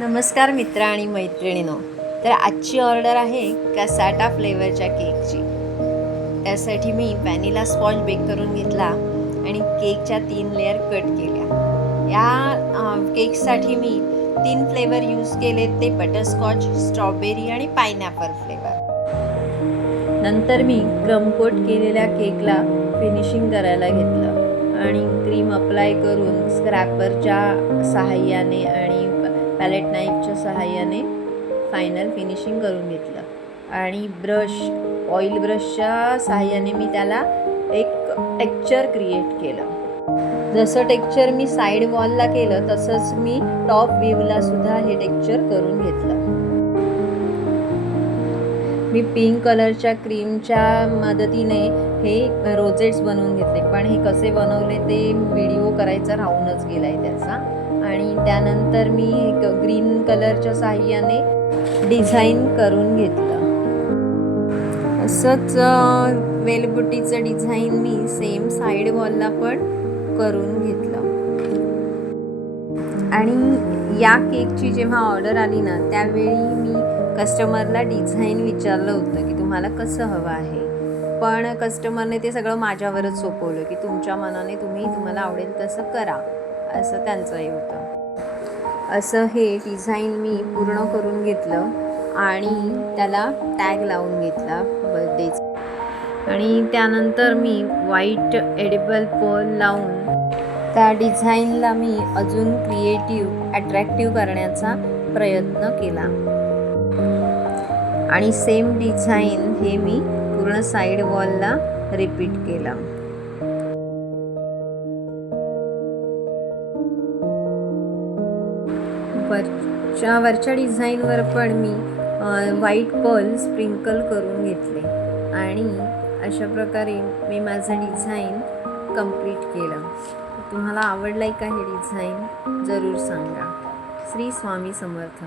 नमस्कार मित्र आणि मैत्रिणीनो. तर आजची ऑर्डर आहे कसाटा फ्लेवरच्या केकची. त्यासाठी मी व्हॅनिला स्पॉन्ज बेक करून घेतला आणि केकच्या तीन लेअर कट केल्या. या केकसाठी मी तीन फ्लेवर यूज केले ते बटरस्कॉच स्ट्रॉबेरी आणि पायनॅपल फ्लेवर. नंतर मी क्रमकोट केलेल्या केकला फिनिशिंग करायला घेतलं आणि क्रीम अप्लाय करून स्क्रॅपरच्या सहाय्याने आणि पॅलेट नाईफच्या सहाय्याने फायनल फिनिशिंग करून घेतलं. आणि ब्रश ऑइल ब्रशच्या सहाय्याने मी त्याला एक टेक्चर क्रिएट केलं. जसं टेक्चर मी साईड वॉलला केलं तसंच मी टॉप व्ह्यूला सुद्धा हे टेक्चर करून घेतलं. मी पिंक कलरच्या क्रीमच्या मदतीने हे रोजेट्स बनवून घेतले. पण हे कसे बनवले ते व्हिडिओ करायचा राहूनच गेला आहे त्याचा. आणि त्यानंतर मी एक ग्रीन कलरच्या साह्याने डिझाईन करून घेतलं. असंच वेलबुटीचं डिझाईन मी सेम साईड वॉलला पण करून घेतलं. आणि या केकची जेव्हा ऑर्डर आली ना त्यावेळी मी कस्टमरला डिझाईन विचारलं होतं की तुम्हाला कसं हवं आहे? पण कस्टमरने ते सगळं माझ्यावरच सोपवलं की तुमच्या मनाने तुम्ही तुम्हाला आवडेल तसं करा. असं त्यांचं हे होतं. असं हे डिझाईन मी पूर्ण करून घेतलं आणि त्याला टॅग लावून घेतला बर्थडेचा आणि त्यानंतर मी व्हाईट एडिबल पर्ल लावून त्या डिझाईनला मी अजून क्रिएटिव्ह अट्रॅक्टिव्ह करण्याचा प्रयत्न केला. आणि सेम डिझाईन हे मी पूर्ण साईड वॉलला रिपीट केलं. वरच्या वरच्या डिझाईनवर पण मी व्हाईट पर्ल स्प्रिंकल करून घेतले. आणि अशा प्रकारे मी माझं डिझाईन कंप्लीट केलं. तुम्हाला आवडलं आहे का हे डिझाईन? जरूर सांगा. श्री स्वामी समर्थ.